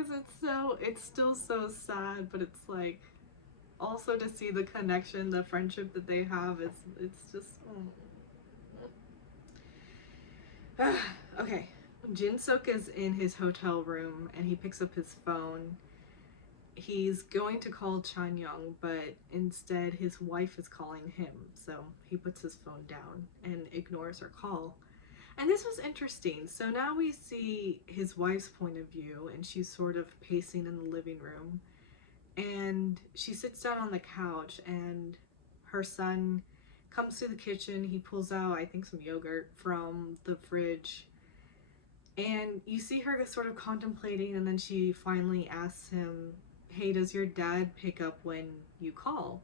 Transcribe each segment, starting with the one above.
is. It's still so sad, but it's like also to see the connection, the friendship that they have. It's just okay. Jin-suk is in his hotel room and he picks up his phone. He's going to call Chan-young, but instead his wife is calling him, so he puts his phone down and ignores her call. And this was interesting. So now we see his wife's point of view, and she's sort of pacing in the living room. And she sits down on the couch, and her son comes to the kitchen. He pulls out, I think, some yogurt from the fridge. And you see her sort of contemplating, and then she finally asks him, "Hey, does your dad pick up when you call?"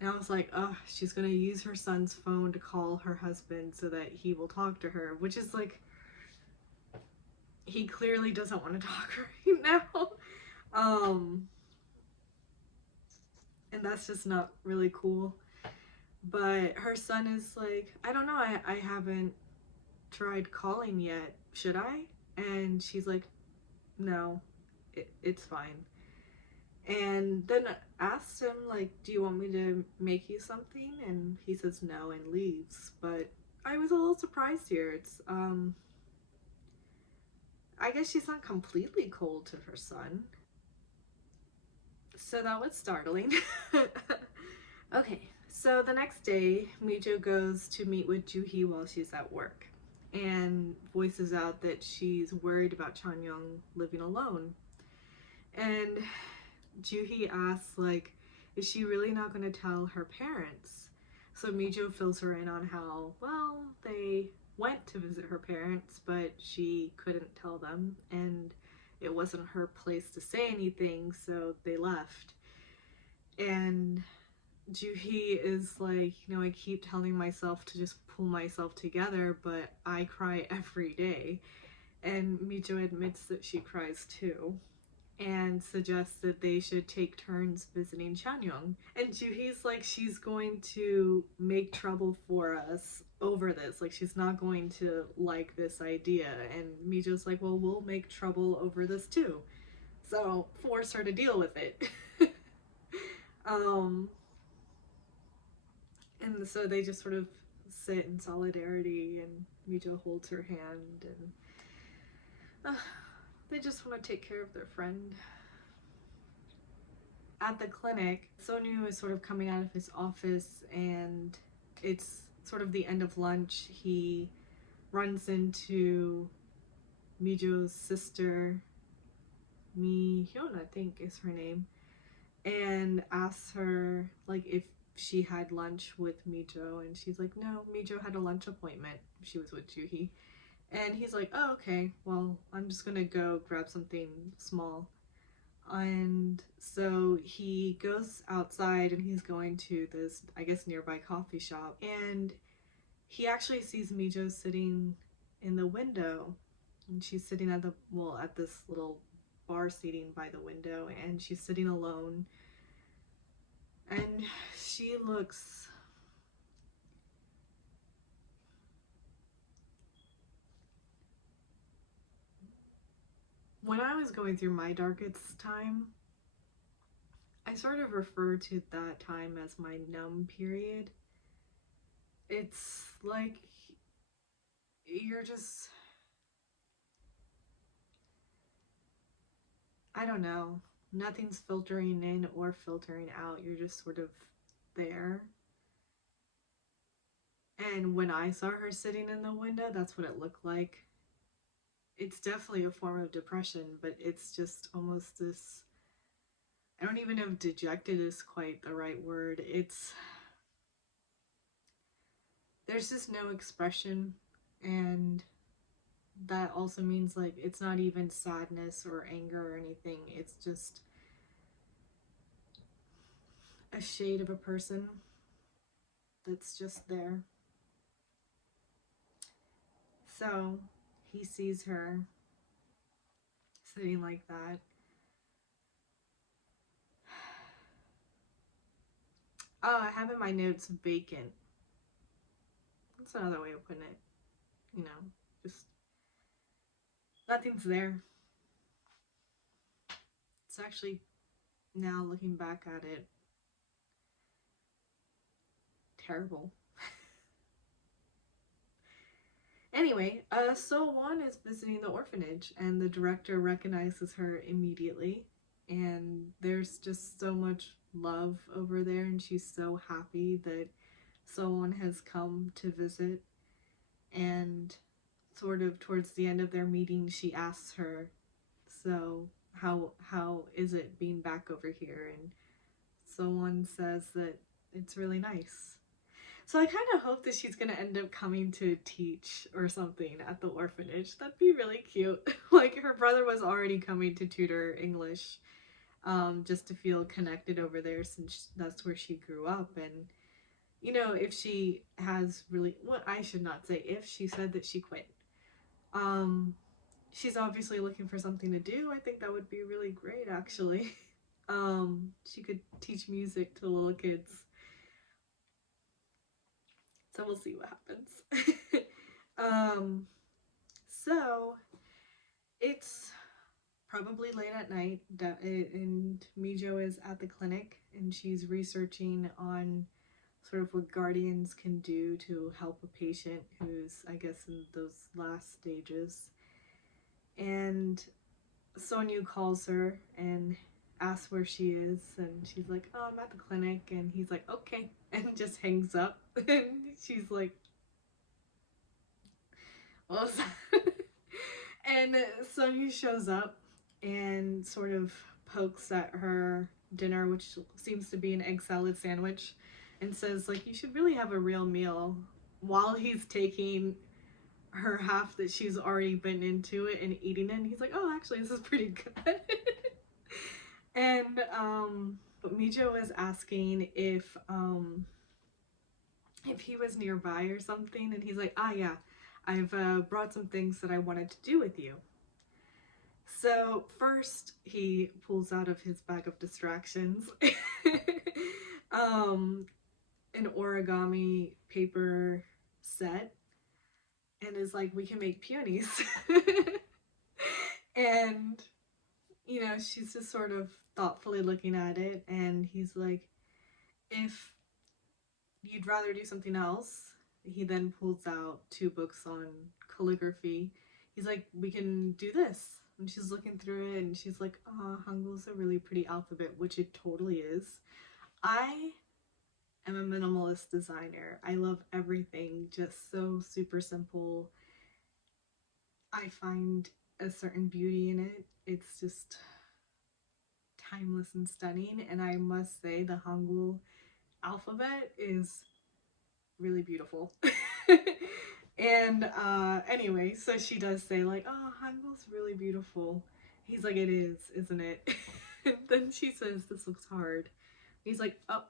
And I was like, oh, she's gonna use her son's phone to call her husband so that he will talk to her, which is like, he clearly doesn't want to talk right now. And that's just not really cool. But her son is like, I don't know, I haven't tried calling yet. Should I? And she's like, no, it's fine. And then asks him, like, do you want me to make you something? And he says no and leaves. But I was a little surprised here. It's I guess she's not completely cold to her son, so that was startling. Okay, so the next day Mijo goes to meet with Juhi while she's at work and voices out that she's worried about Chan-young living alone. And Juhi asks, like, is she really not going to tell her parents? So Mijo fills her in on how, well, they went to visit her parents, but she couldn't tell them, and it wasn't her place to say anything, so they left. And Juhi is like, you know, I keep telling myself to just pull myself together, but I cry every day. And Mijo admits that she cries too, and suggests that they should take turns visiting Chan-young. And Juhi's like, she's going to make trouble for us over this. Like, she's not going to like this idea. And Mijo's like, well, we'll make trouble over this too. So force her to deal with it. And so they just sort of sit in solidarity, and Mijo holds her hand, and they just want to take care of their friend. At the clinic, Sonyu is sort of coming out of his office, and it's sort of the end of lunch. He runs into Mijo's sister, Mi-hyun, I think is her name, and asks her, like, if she had lunch with Mijo, and she's like, no, Mijo had a lunch appointment. She was with Juhi. And he's like, oh, okay, well, I'm just gonna go grab something small. And so he goes outside and he's going to this, I guess, nearby coffee shop. And he actually sees Mijo sitting in the window. And she's sitting at at this little bar seating by the window. And she's sitting alone. And she looks... When I was going through my darkest time, I sort of refer to that time as my numb period. It's like you're just... I don't know. Nothing's filtering in or filtering out. You're just sort of there. And when I saw her sitting in the window, that's what it looked like. It's definitely a form of depression, but it's just almost this... I don't even know if dejected is quite the right word. There's just no expression, and that also means, like, it's not even sadness or anger or anything. It's just a shade of a person that's just there. So he sees her sitting like that. Oh, I have in my notes vacant. That's another way of putting it. You know, just nothing's there. It's actually, now looking back at it, terrible. Anyway, So-won is visiting the orphanage, and the director recognizes her immediately. And there's just so much love over there, and she's so happy that So-won has come to visit. And sort of towards the end of their meeting, she asks her, "So how is it being back over here?" And So-won says that it's really nice. So I kind of hope that she's going to end up coming to teach or something at the orphanage. That'd be really cute. Like, her brother was already coming to tutor English, just to feel connected over there, since that's where she grew up. And, you know, if she has really, well, I should not say if, she said that she quit. She's obviously looking for something to do. I think that would be really great, actually. She could teach music to little kids. So we'll see what happens. So it's probably late at night, and Mijo is at the clinic, and she's researching on sort of what guardians can do to help a patient who's, I guess, in those last stages. And Sonyu calls her and asks where she is, and she's like, "Oh, I'm at the clinic," and he's like, "Okay," and just hangs up. And she's like, "What was that?" And Sonyu shows up and sort of pokes at her dinner, which seems to be an egg salad sandwich, and says, like, "You should really have a real meal," while he's taking her half that she's already been into it and eating it. And he's like, "Oh, actually, this is pretty good." And but Mijo is asking if he was nearby or something, and he's like, "Ah, yeah, I've brought some things that I wanted to do with you." So first he pulls out of his bag of distractions an origami paper set, and is like, "We can make peonies." And, you know, she's just sort of thoughtfully looking at it, and he's like, "If you'd rather do something else," he then pulls out 2 books on calligraphy. He's like, "We can do this." And she's looking through it, and she's like, "Oh, Hangul's a really pretty alphabet," which it totally is. I am a minimalist designer. I love everything just so super simple. I find a certain beauty in it. It's just timeless and stunning, and I must say the Hangul alphabet is really beautiful. And anyway, so she does say, like, "Oh, Hangul's really beautiful." He's like, "It is, isn't it?" And then she says, "This looks hard." He's like, "Oh,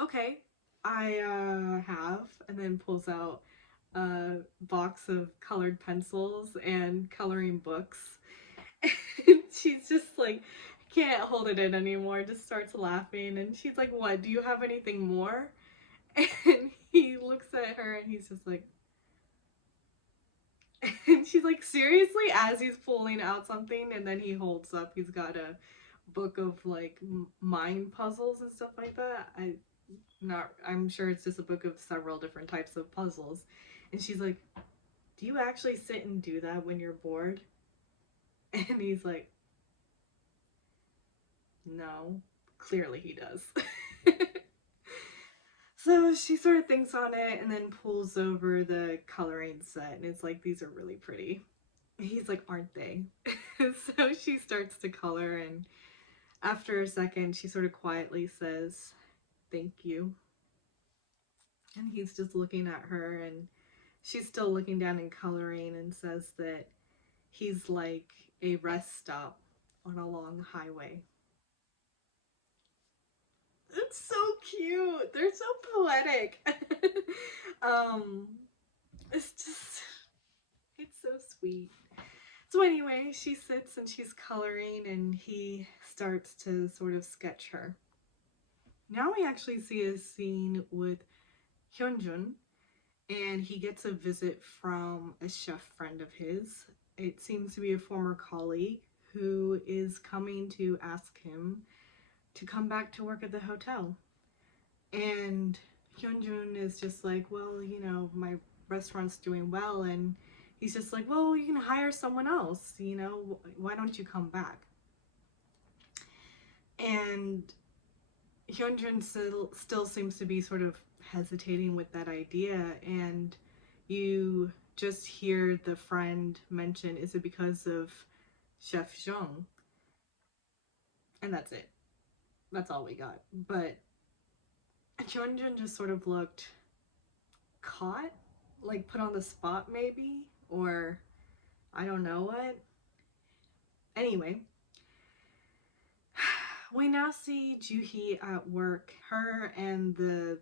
okay, I have," and then pulls out a box of colored pencils and coloring books. And she's just like, can't hold it in anymore, just starts laughing. And she's like, "What, do you have anything more?" And he looks at her, and he's just like, and she's like, "Seriously?" As he's pulling out something, and then he holds up, he's got a book of like mind puzzles and stuff like that. I'm sure it's just a book of several different types of puzzles. And she's like, "Do you actually sit and do that when you're bored?" And he's like, "No, clearly he does." So she sort of thinks on it, and then pulls over the coloring set, and it's like, "These are really pretty." He's like, "Aren't they?" So she starts to color, and after a second, she sort of quietly says, "Thank you." And he's just looking at her, and she's still looking down and coloring, and says that he's like a rest stop on a long highway. It's so cute. They're so poetic. um, it's just, it's so sweet. So anyway, she sits and she's coloring, and he starts to sort of sketch her. Now we actually see a scene with Hyunjun, and he gets a visit from a chef friend of his. It seems to be a former colleague who is coming to ask him to come back to work at the hotel. And Hyunjun is just like, well, you know, my restaurant's doing well. And he's just like, well, you can hire someone else, you know, why don't you come back? And Hyunjun still seems to be sort of hesitating with that idea. And you just hear the friend mention, is it because of Chef Jung? And that's it. That's all we got. But Hyunjun just sort of looked caught, like put on the spot maybe, or I don't know what. Anyway, we now see Joo-hee at work. Her and the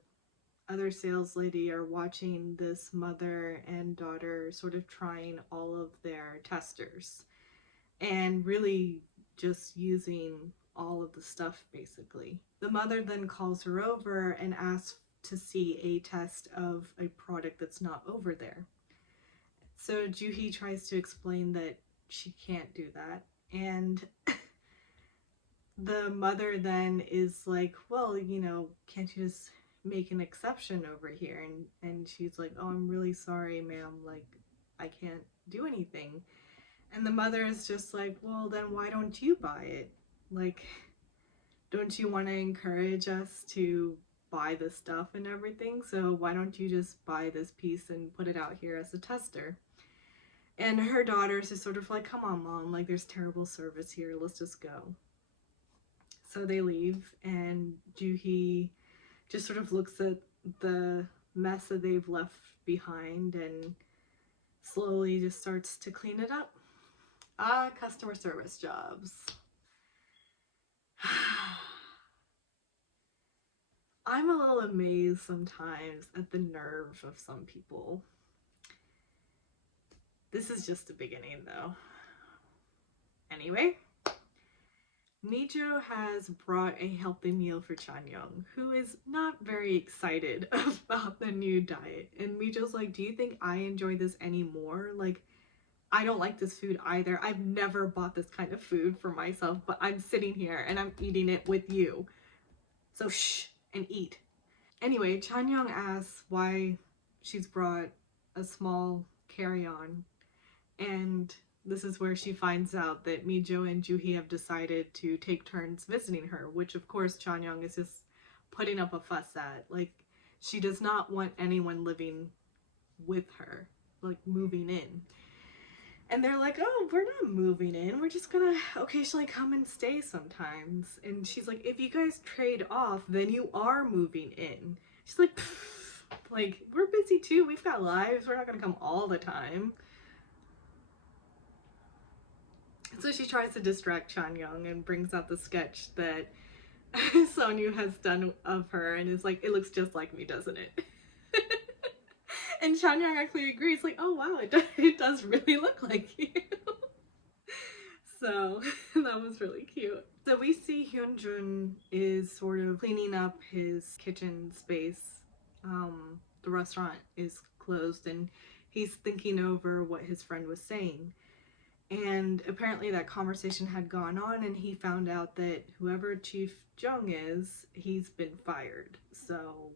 other sales lady are watching this mother and daughter sort of trying all of their testers and really just using all of the stuff basically. The mother then calls her over and asks to see a test of a product that's not over there. So Joo-hee tries to explain that she can't do that, and the mother then is like, well, you know, can't you just make an exception over here? And she's like, oh, I'm really sorry, ma'am, like I can't do anything. And the mother is just like, well, then why don't you buy it? Like, don't you want to encourage us to buy the stuff and everything? So why don't you just buy this piece and put it out here as a tester? And her daughter's just sort of like, come on, mom, like there's terrible service here, let's just go. So they leave, and Joo-hee just sort of looks at the mess that they've left behind and slowly just starts to clean it up. Customer service jobs. I'm a little amazed sometimes at the nerve of some people. This is just the beginning though. Anyway, Mijo has brought a healthy meal for Chanyeong, who is not very excited about the new diet. And Mijo's like, do you think I enjoy this anymore? Like, I don't like this food either. I've never bought this kind of food for myself, but I'm sitting here and I'm eating it with you. So shh and eat. Anyway, Chanyeong asks why she's brought a small carry-on, and this is where she finds out that Mijo and Joo-hee have decided to take turns visiting her, which of course Chanyeong is just putting up a fuss at. Like, she does not want anyone living with her, like moving in. And they're like, oh, we're not moving in, we're just gonna occasionally come and stay sometimes. And she's like, if you guys trade off, then you are moving in. She's like, we're busy too, we've got lives, we're not gonna come all the time. So she tries to distract Chanyeong and brings out the sketch that Sonyu has done of her and is like, it looks just like me, doesn't it? And Chanyeong actually agrees, like, oh wow, it does really look like you. So that was really cute. So we see Hyunjun is sort of cleaning up his kitchen space. The restaurant is closed and he's thinking over what his friend was saying. And apparently that conversation had gone on and he found out that whoever Chief Jung is, he's been fired. So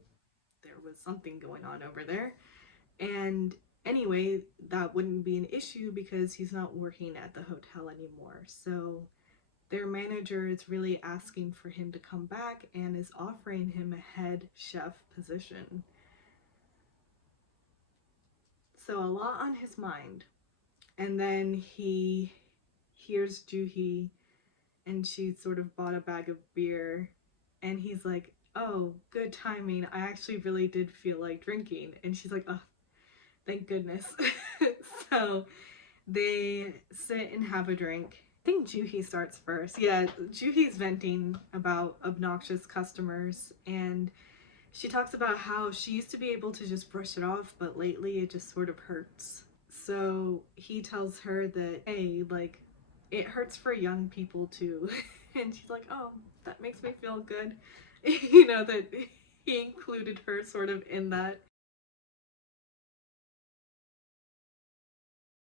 there was something going on over there. And anyway, that wouldn't be an issue because he's not working at the hotel anymore. So their manager is really asking for him to come back and is offering him a head chef position. So a lot on his mind. And then he hears Joo-hee and she sort of bought a bag of beer and he's like, oh, good timing, I actually really did feel like drinking. And she's like, oh, thank goodness. So they sit and have a drink. I think Joo-hee starts first. Yeah, Joo-hee's venting about obnoxious customers and she talks about how she used to be able to just brush it off, but lately it just sort of hurts. So he tells her that, hey, like, it hurts for young people too. And she's like, oh, that makes me feel good. You know, that he included her sort of in that.